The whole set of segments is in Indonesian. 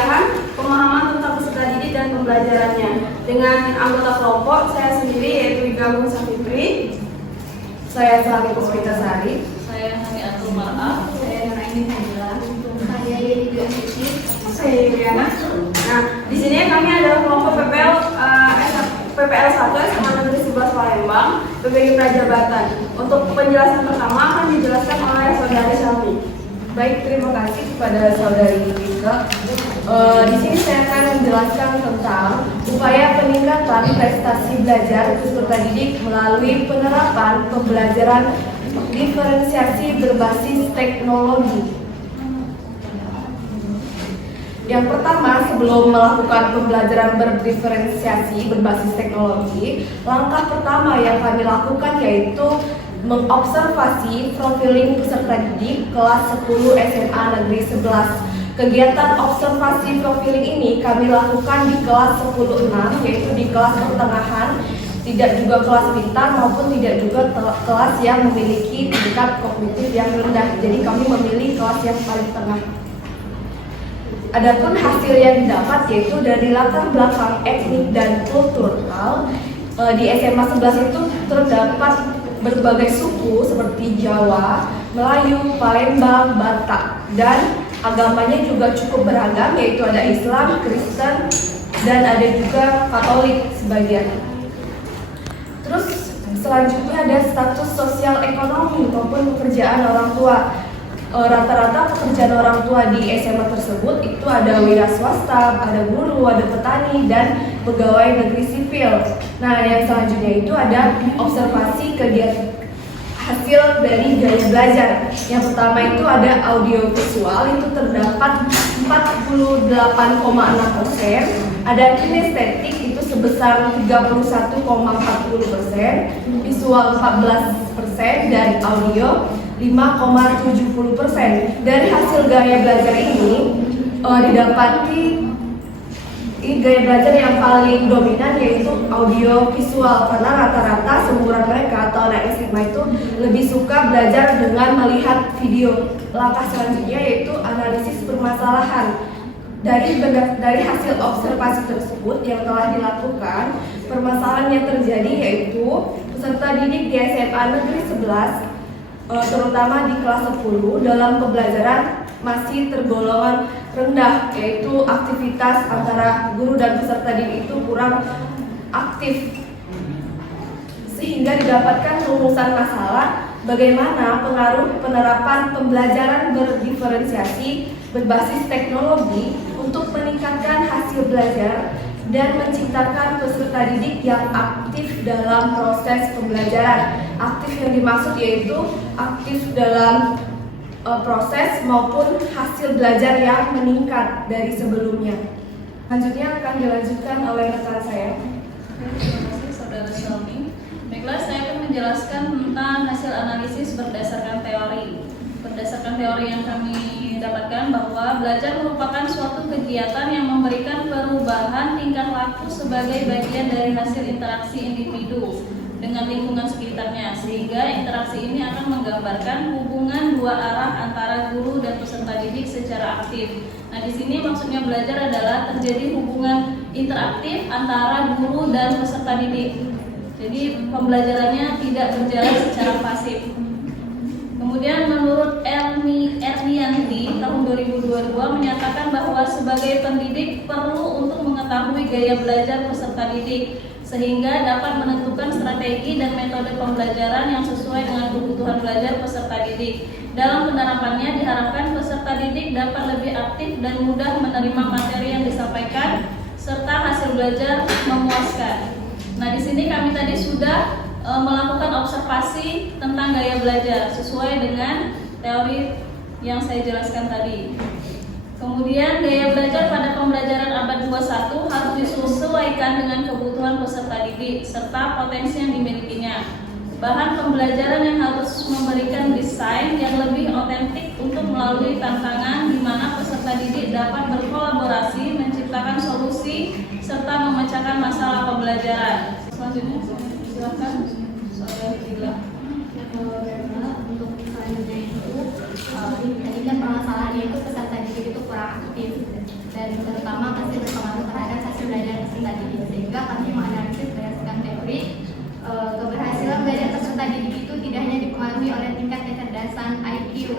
penggaliahan pemahaman tentang peserta didik dan pembelajarannya. Dengan anggota kelompok, saya sendiri yaitu Ika Musa Fitri, saya Salami Puspitasari, Saya Hani Atul Mar'af, saya Nuraini Fadila, Saya Yudi Asiti. saya Yuliana. Nah, di sini kami adalah kelompok PPL 1 SMA Negeri 11 Palembang, PPG Prajabatan. Untuk penjelasan pertama akan dijelaskan oleh Saudari Syami. Baik, terima kasih kepada Saudari Ika. Di sini saya akan menjelaskan tentang upaya peningkatan prestasi belajar peserta didik melalui penerapan pembelajaran diferensiasi berbasis teknologi. Yang pertama, sebelum melakukan pembelajaran berdiferensiasi berbasis teknologi, langkah pertama yang kami lakukan yaitu mengobservasi profiling peserta didik kelas 10 SMA Negeri 11. Kegiatan observasi profiling ini kami lakukan di kelas 10-6, yaitu di kelas pertengahan, tidak juga kelas pintar maupun tidak juga kelas yang memiliki tingkat kognitif yang rendah. Jadi kami memilih kelas yang paling tengah. Adapun hasil yang didapat yaitu dari latar belakang etnik dan kultural. Di SMA 11 itu terdapat berbagai suku seperti Jawa, Melayu, Palembang, Batak, dan agamanya juga cukup beragam, yaitu ada Islam, Kristen, dan ada juga Katolik sebagian. Terus selanjutnya ada status sosial ekonomi maupun pekerjaan orang tua. Rata-rata pekerjaan orang tua di SMA tersebut itu ada wira swasta, ada guru, ada petani, dan pegawai negeri sipil. Nah, yang selanjutnya itu ada observasi kegiatan hasil dari gaya belajar. Yang pertama itu ada audio visual, itu terdapat 48,6%, ada kinestetik itu sebesar 31,40%, visual 14%, dan audio 5,70%. Dari hasil gaya belajar ini didapati gaya belajar yang paling dominan yaitu audio visual, karena rata-rata seumuran mereka atau anak SMA itu lebih suka belajar dengan melihat video. Langkah selanjutnya yaitu analisis permasalahan. Dari hasil observasi tersebut yang telah dilakukan, permasalahan yang terjadi yaitu peserta didik di SMA Negeri 11 terutama di kelas 10 dalam pembelajaran masih tergolongan rendah, yaitu aktivitas antara guru dan peserta didik itu kurang aktif, sehingga didapatkan rumusan masalah bagaimana pengaruh penerapan pembelajaran berdiferensiasi berbasis teknologi untuk meningkatkan hasil belajar dan menciptakan peserta didik yang aktif dalam proses pembelajaran. Aktif yang dimaksud yaitu aktif dalam proses maupun hasil belajar yang meningkat dari sebelumnya. Selanjutnya akan dilanjutkan oleh rekan saya. Terima kasih Saudara Syami. Baiklah, saya akan menjelaskan tentang hasil analisis berdasarkan teori. Berdasarkan teori yang kami dapatkan bahwa belajar merupakan suatu kegiatan yang memberikan perubahan tingkah laku sebagai bagian dari hasil interaksi individu dengan lingkungan sekitarnya, sehingga interaksi ini akan menggambarkan hubungan dua arah antara guru dan peserta didik secara aktif. Nah, di sini maksudnya belajar adalah terjadi hubungan interaktif antara guru dan peserta didik. Jadi pembelajarannya tidak berjalan secara pasif. Kemudian menurut Ernianti tahun 2022 menyatakan bahwa sebagai pendidik perlu untuk mengetahui gaya belajar peserta didik sehingga dapat menentukan strategi dan metode pembelajaran yang sesuai dengan kebutuhan belajar peserta didik. Dalam penerapannya diharapkan peserta didik dapat lebih aktif dan mudah menerima materi yang disampaikan serta hasil belajar memuaskan. Nah, di sini kami tadi sudah melakukan observasi tentang gaya belajar sesuai dengan teori yang saya jelaskan tadi. Kemudian gaya belajar pada pembelajaran abad 21 harus disesuaikan dengan kebutuhan peserta didik serta potensi yang dimilikinya. Bahan pembelajaran yang harus memberikan desain yang lebih otentik untuk melalui tantangan di mana peserta didik dapat berkolaborasi, menciptakan solusi serta memecahkan masalah pembelajaran. Selanjutnya silakan Saudara Hidila. Untuk selanjutnya itu tadi kan permasalahannya itu peserta didik itu kurang aktif dan terutama pasti berpengaruh terhadap hasil belajar peserta didik, sehingga kami menganalisis berdasarkan teori. Keberhasilan belajar peserta didik itu tidak hanya dipengaruhi oleh tingkat kecerdasan IQ,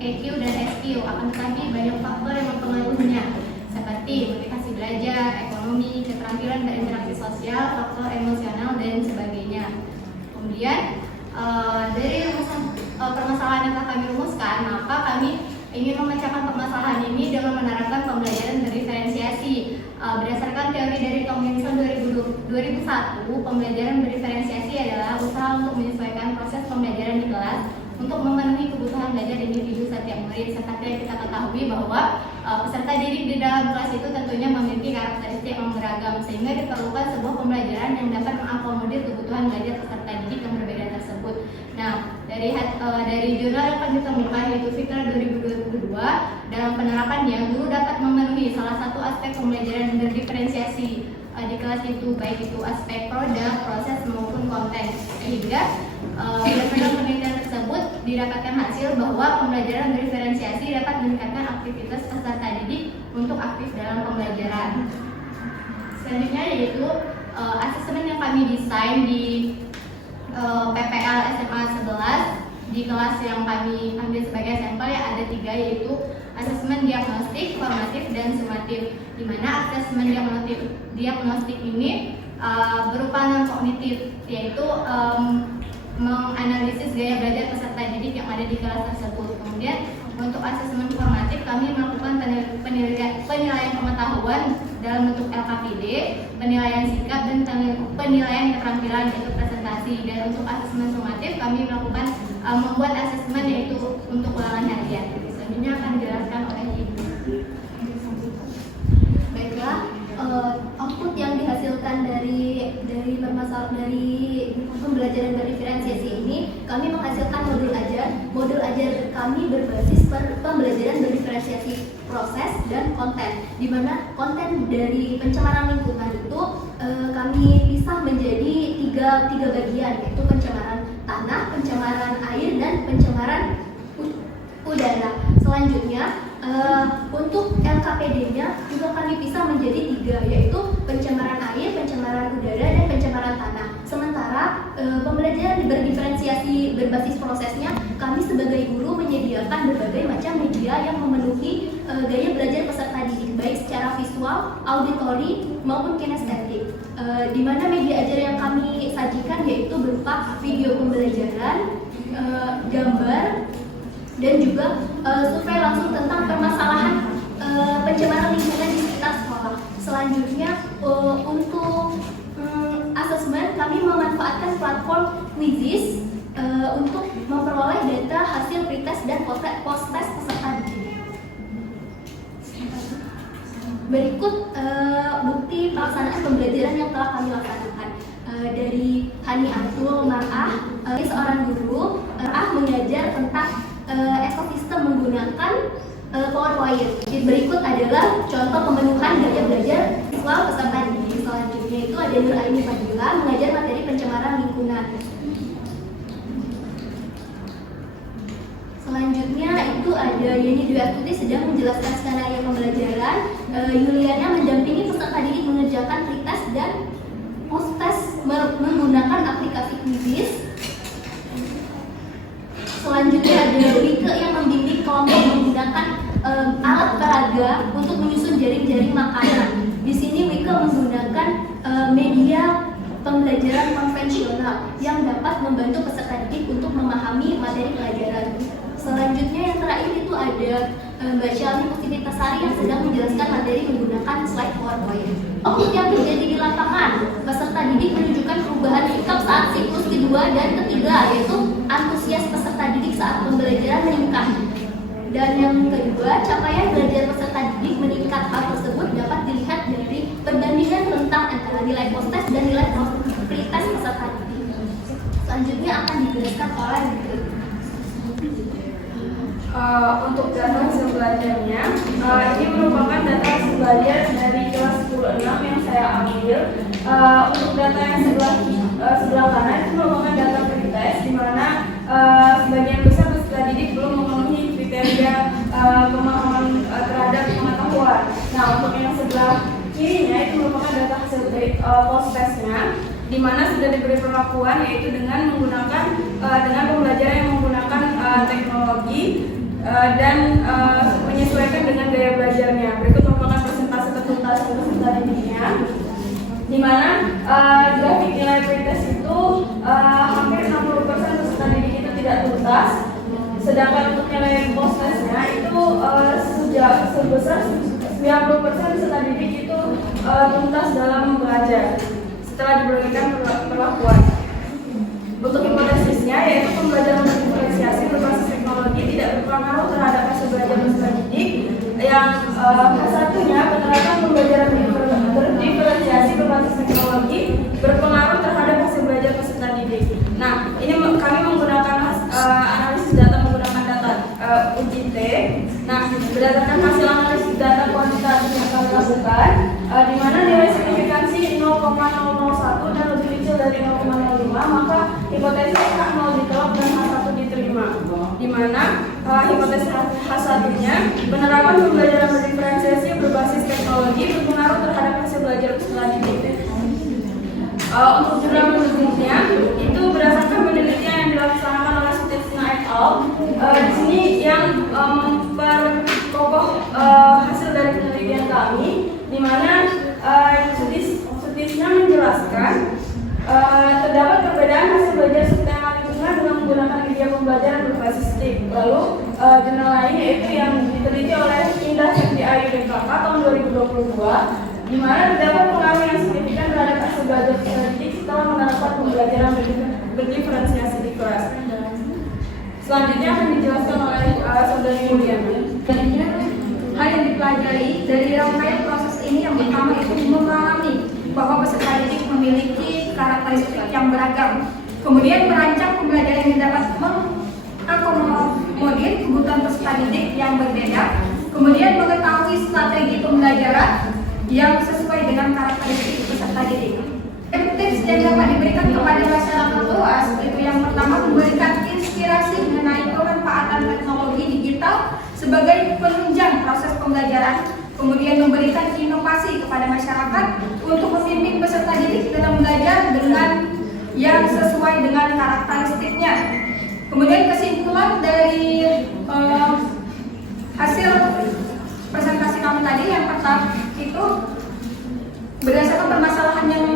EQ, dan SQ, akan tetapi banyak faktor yang mempengaruhinya, seperti motivasi belajar, ekonomi, keterampilan berinteraksi sosial, faktor emosional, dan sebagainya. Kemudian dari permasalahan yang telah kami rumuskan, maka kami ingin memecahkan permasalahan ini dengan menerapkan pembelajaran berdiferensiasi. Berdasarkan teori dari Tomlinson 2001, pembelajaran berdiferensiasi adalah usaha untuk menyesuaikan proses pembelajaran di kelas untuk memenuhi kebutuhan belajar individu setiap murid. Seperti yang kita ketahui bahwa peserta didik di dalam kelas itu tentunya memiliki karakteristik yang beragam, sehingga diperlukan sebuah pembelajaran yang dapat mengakomodir kebutuhan belajar peserta didik yang berbeda tersebut. Nah, dari jurnal yang kami temukan yaitu Fitra 2022, dalam penerapannya guru dapat memenuhi salah satu aspek pembelajaran berdiferensiasi di kelas itu, baik itu aspek produk, proses maupun konten, sehingga berdasarkan penelitian tersebut didapatkan hasil bahwa pembelajaran berdiferensiasi dapat meningkatkan aktivitas peserta didik untuk aktif dalam pembelajaran. Selanjutnya yaitu asesmen yang kami desain di PPL SMA 11 di kelas yang kami ambil sebagai sampel ya, ada 3, yaitu asesmen diagnostik, formatif, dan sumatif. Di mana asesmen diagnostik ini berupa non-kognitif, yaitu menganalisis gaya belajar peserta didik yang ada di kelas tersebut. Kemudian untuk asesmen formatif kami melakukan penilaian pengetahuan dalam bentuk LKPD, penilaian sikap, dan penilaian keterampilan yaitu presentasi. Dan untuk asesmen sumatif kami melakukan membuat asesmen yaitu untuk ulangan harian. Selanjutnya akan dijelaskan oleh Ibu. Baiklah, output yang dihasilkan dari pembelajaran berdiferensiasi ini, kami menghasilkan modul ajar. Modul ajar kami berbasis pembelajaran berdiferensiasi proses dan konten, di mana konten dari pencemaran lingkungan itu kami pisah menjadi tiga bagian, yaitu pencemaran tanah, pencemaran air, dan pencemaran udara. Selanjutnya untuk LKPD-nya juga kami pisah menjadi 3, yaitu pencemaran air, pencemaran udara, dan pencemaran tanah. Sementara pembelajaran berdiferensiasi berbasis prosesnya, kami sebagai guru menyediakan berbagai macam media yang memenuhi gaya belajar peserta didik, baik secara visual, auditori, maupun kinestetik. Di mana media ajar yang kami sajikan yaitu berupa video pembelajaran, gambar, dan juga survei langsung tentang permasalahan pencemaran lingkungan di sekitar sekolah. Selanjutnya untuk asesmen kami memanfaatkan platform Quizizz untuk memperoleh data hasil pretest dan post-test peserta didik. Berikut bukti pelaksanaan pembelajaran yang telah kami laksanakan. Dari Hani Atul Mar'ah, seorang guru mengajar tentang ekosistem menggunakan PowerPoint. Berikut adalah contoh pemenuhan gaya belajar visual peserta didik. Selanjutnya itu ada Nur Aini Fadila mengajar materi pencemaran lingkungan. Selanjutnya itu ada Yeni Dwi Astuti sedang menjelaskan skenario pembelajaran. Yuliana mendampingi peserta didik mengerjakan pretest dan post-test menggunakan aplikasi Quizizz. Selanjutnya ada Wike yang membimbing kelompok menggunakan alat peraga untuk menyusun jaring-jaring makanan. Di sini Wike menggunakan media pembelajaran konvensional yang dapat membantu peserta didik untuk memahami materi pelajaran. Selanjutnya yang terakhir itu ada Mbak Syalmi Pustivitasari yang sedang menjelaskan materi menggunakan slide PowerPoint. Output yang terjadi di lapangan, peserta didik menunjukkan perubahan sikap saat siklus kedua dan ketiga, yaitu antusias peserta didik saat pembelajaran meningkat. Dan yang kedua, capaian belajar peserta didik meningkat. Hal tersebut dapat dilihat dari perbandingan rentang antara nilai post-test dan nilai pretest peserta didik. Selanjutnya akan dijelaskan oleh untuk data hasil belajarnya, ini merupakan data hasil belajar dari kelas 10-6 yang saya ambil. Untuk data yang sebelah kanan itu merupakan data pretest, di mana sebagian besar peserta didik belum memenuhi kriteria pemahaman terhadap pengetahuan pemberlakuan. Nah, untuk yang sebelah kirinya itu merupakan data hasil dari post testnya, di mana sudah diberi perlakuan yaitu dengan menggunakan dengan pembelajaran yang menggunakan teknologi dan menyesuaikan dengan gaya belajarnya. Berikut merupakan persentase ketuntasan peserta didiknya, di mana grafik nilai pretest itu hampir 60% peserta didik itu tidak tuntas, sedangkan untuk nilai post testnya itu sebesar 90% peserta didik itu tuntas dalam belajar setelah diberikan perlakuan. Untuk hipotesisnya yaitu pembelajaran berdiferensiasi berbasis teknologi tidak berpengaruh terhadap hasil belajar peserta didik. Yang satunya penerapan pembelajaran berdiferensiasi berbasis teknologi berpengaruh terhadap hasil belajar peserta didik. Nah, ini kami menggunakan analisis data menggunakan data UJT. Nah, berdasarkan hasil analisis data kuantitatif yang kami lakukan, di mana nilai signifikansi 0,001 dan lebih kecil dari 0,05, maka hipotesis H0 ditolak dan H1 diterima. Di mana hipotesis H1-nya penerapan pembelajaran berdiferensiasi berbasis teknologi berpengaruh terhadap hasil belajar peserta didik. Untuk jurnal mendukungnya itu berdasarkan penelitian yang dilaksanakan oleh Sutisna et al. Di sini yang memperkokoh hasil dari penelitian kami, di mana Sutisna menjelaskan terdapat perbedaan hasil belajar sistema lingkungan dengan menggunakan media pembelajaran berbasis STIC. Lalu jurnal lain yaitu yang diteliti oleh Indah Septi Ayu DKK tahun 2022, di mana terdapat pengaruh yang signifikan terhadap hasil belajar peserta didik setelah menerapkan pembelajaran berdiferensiasi di kelas. Selanjutnya akan dijelaskan oleh Saudari Mulyana. Selanjutnya, hal yang dipelajari dari rangkaian proses ini yang pertama itu memahami bahwa peserta didik memiliki karakteristik yang beragam. Kemudian merancang pembelajaran yang dapat mengakomodir kebutuhan peserta didik yang berbeda. Kemudian mengetahui strategi pembelajaran yang sesuai dengan karakteristik peserta didik. Tips yang dapat diberikan kepada masyarakat luas itu yang pertama memberikan inspirasi mengenai pemanfaatan teknologi digital sebagai penunjang proses pembelajaran, kemudian memberikan inovasi kepada masyarakat untuk membimbing peserta didik dalam belajar dengan yang sesuai dengan karakteristiknya. Kemudian kesimpulan dari hasil presentasi kami tadi yang pertama itu berdasarkan permasalahan yang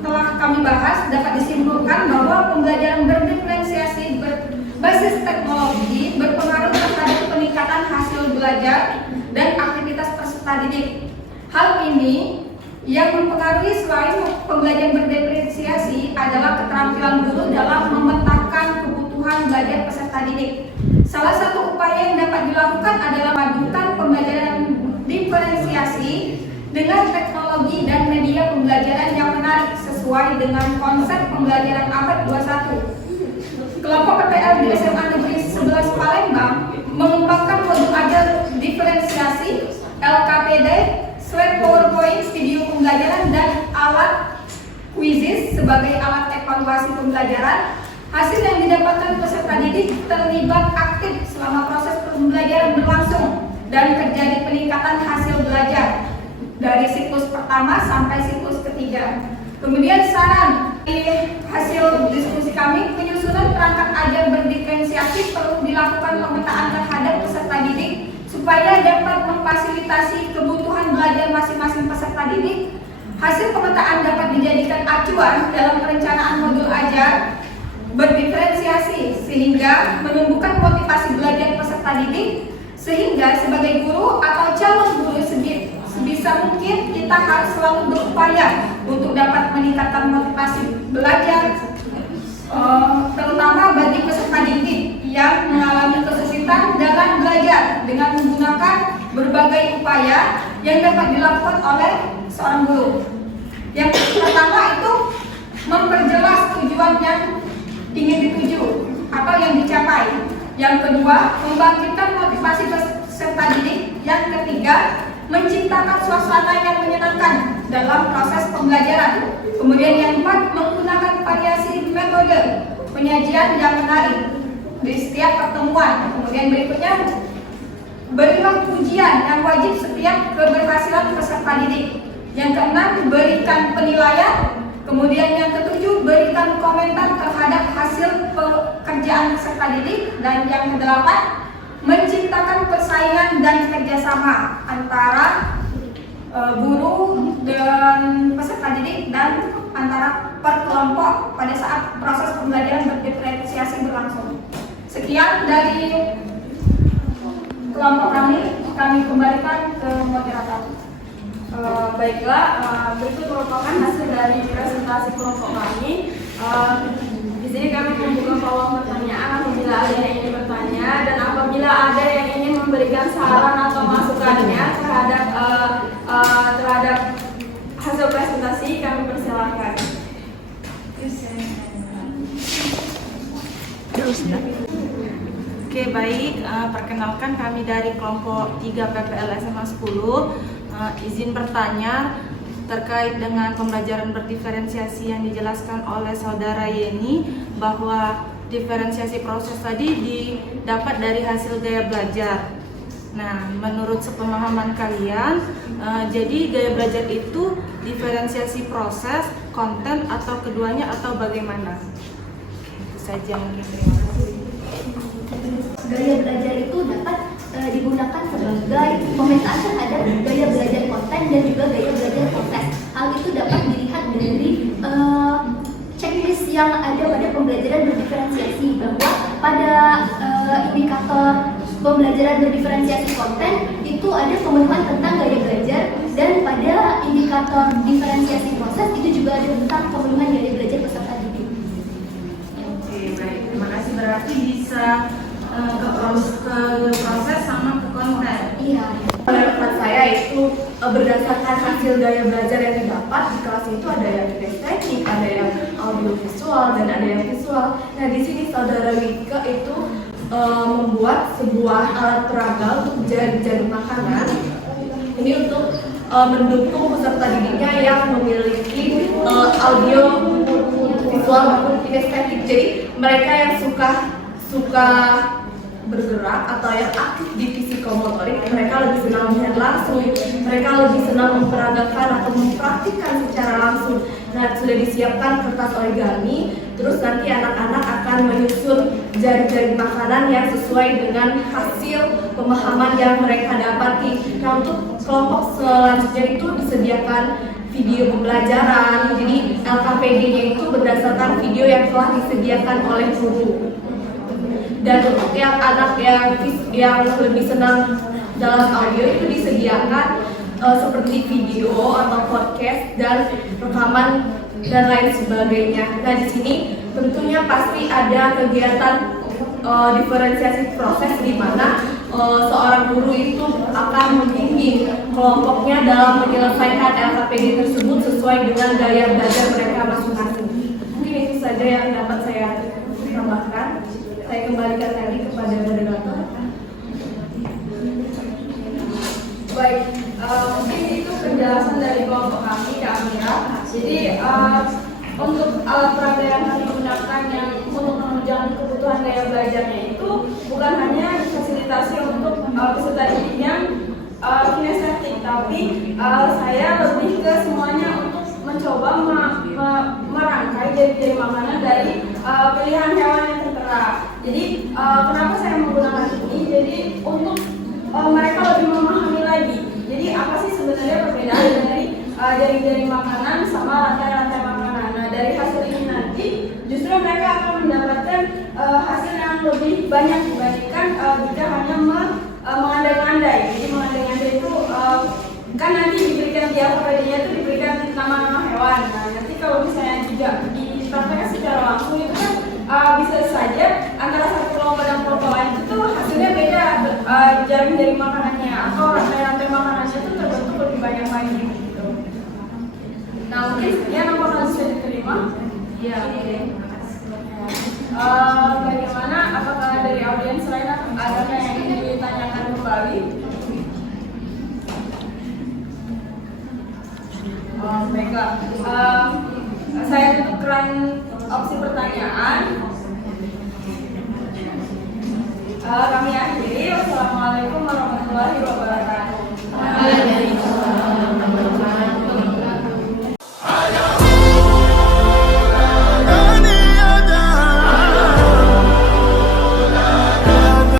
telah kami bahas dapat disimpulkan bahwa pembelajaran berdiferensiasi berbasis teknologi berpengaruh terhadap peningkatan hasil belajar dan aktivitas peserta didik. Hal ini yang mempengaruhi selain pembelajaran berdiferensiasi adalah keterampilan guru dalam memetakan kebutuhan belajar peserta didik. Salah satu upaya yang dapat dilakukan adalah memadukan pembelajaran diferensiasi dengan teknologi dan media pembelajaran yang menarik sesuai dengan konsep pembelajaran abad 21. Kelompok PPL di SMA Negeri 11 Palembang mengembangkan modul ajar diferensiasi, LKPD, slide PowerPoint, video pembelajaran, dan alat quizzes sebagai alat evaluasi pembelajaran. Hasil yang didapatkan peserta didik terlibat aktif selama proses pembelajaran berlangsung dan terjadi peningkatan hasil belajar dari siklus pertama sampai siklus ketiga. Kemudian saran di hasil diskusi kami, penyusunan perangkat ajar berdiferensiasi perlu dilakukan pemetaan terhadap peserta didik supaya dapat memfasilitasi kebutuhan belajar masing-masing peserta didik. Hasil pemetaan dapat dijadikan acuan dalam perencanaan modul ajar berdiferensiasi sehingga menumbuhkan motivasi belajar peserta didik, sehingga sebagai guru atau calon guru sebisa mungkin kita harus selalu berupaya untuk dapat meningkatkan motivasi belajar, terutama bagi peserta didik yang mengalami kesulitan dalam belajar dengan menggunakan berbagai upaya yang dapat dilakukan oleh seorang guru. Yang pertama itu memperjelas tujuan yang ingin dituju atau yang dicapai. Yang kedua, membangkitkan motivasi peserta didik. Yang ketiga, menciptakan suasana yang menyenangkan dalam proses pembelajaran. Kemudian yang keempat, menggunakan variasi metode penyajian yang menarik di setiap pertemuan. Kemudian berikutnya, berilah pujian yang wajib setiap keberhasilan peserta didik. Yang keenam, berikan penilaian. Kemudian yang ketujuh, berikan komentar terhadap hasil pekerjaan peserta didik. Dan yang kedelapan, menciptakan persaingan dan kerjasama antara guru dan peserta didik dan antara per kelompok pada saat proses pembelajaran berdiferensiasi berlangsung. Sekian dari kelompok kami kembalikan ke moderator. Baiklah, berikut merupakan hasil dari presentasi kelompok kami. Di sini kami membuka peluang pertanyaan apabila ada yang ingin bertanya dan apabila ada yang ingin memberikan saran atau masukannya terhadap hasil presentasi, kami persilahkan. Oke, baik. Perkenalkan kami dari kelompok 3 PPL SMA 10. Izin bertanya terkait dengan pembelajaran berdiferensiasi yang dijelaskan oleh Saudara Yeni, bahwa diferensiasi proses tadi didapat dari hasil gaya belajar. Nah, menurut sepemahaman kalian, jadi gaya belajar itu diferensiasi proses, konten, atau keduanya, atau bagaimana? Itu saja mungkin. Terima kasih. Gaya belajar itu dapat digunakan sebagai pemetaan terhadap gaya belajar konten dan juga gaya belajar proses. Hal itu dapat dilihat dari checklist yang ada pada pembelajaran berdiferensiasi, bahwa pada indikator pembelajaran berdiferensiasi konten itu ada pemenuhan tentang gaya belajar, dan pada indikator diferensiasi proses itu juga ada tentang pemenuhan gaya belajar peserta didik. Oke, baik. Terima kasih. Berarti bisa ke proses sama ke konten. Iya. Pendapat saya itu berdasarkan hasil gaya belajar yang didapat di kelas itu ada yang kinestetik, ada yang audio visual, dan ada yang visual. Nah, di sini Saudara Wika itu membuat sebuah alat peraga untuk jari-jari makanan. Ini untuk mendukung peserta didiknya yang memiliki audio visual maupun kinestetik. Jadi mereka yang suka bergerak atau yang aktif di psikomotorik, mereka lebih senang melihat langsung, mereka lebih senang memperagakan atau mempraktikkan secara langsung. Nah, sudah disiapkan kertas origami, terus nanti anak-anak akan menyusun jari-jari makanan yang sesuai dengan hasil pemahaman yang mereka dapati. Nah, untuk kelompok selanjutnya itu disediakan video pembelajaran, jadi LKPD-nya itu berdasarkan video yang telah disediakan oleh guru. Dan untuk yang anak yang lebih senang dalam audio itu disediakan seperti video atau podcast dan rekaman dan lain sebagainya. Nah, di sini tentunya pasti ada kegiatan diferensiasi proses di mana seorang guru itu akan membimbing kelompoknya dalam menyelesaikan LKPD tersebut sesuai dengan gaya belajar mereka masing-masing. Mungkin itu saja yang dapat saya tambahkan. Saya kembalikan lagi kepada moderator. Baik, mungkin itu penjelasan dari kelompok kami, Kak Amira. Jadi untuk alat peraga yang kami gunakan yang untuk menunjang kebutuhan gaya belajarnya itu bukan hanya difasilitasi untuk peserta didik yang kinestetik, tapi saya lebih ke semuanya untuk mencoba merangkai jari-jari makanan dari pilihan hewan yang tertera. Jadi kenapa saya menggunakan ini? Jadi untuk mereka lebih memahami lagi. Jadi apa sih sebenarnya perbedaan dari jari-jari makanan sama rantai-rantai makanan? Nah, dari hasil ini nanti justru mereka akan mendapatkan hasil yang lebih banyak dibandingkan jika hanya mengandai-andai. Jadi mengandai-andai itu kan nanti diberikan di LKPD-nya itu diberikan nama-nama hewan. Nah, nanti kalau misalnya juga dipraktekkan secara langsung itu kan bisa saja antara satu kelompok dan kelompok lain itu hasilnya beda, jari-jari makanannya atau rantai-rantai makanannya itu terbentuk lebih banyak lagi gitu. Nah, mungkin sekian apakah bisa diterima? Iya, oke. Bagaimana? Apakah dari audiens lain ada yang ingin ditanyakan kembali? Baiklah. Saya tutup keran opsi pertanyaan. Kami akhiri. Wassalamualaikum warahmatullahi wabarakatuh. warahmatullahi wabarakatuh. Waalaikumsalam.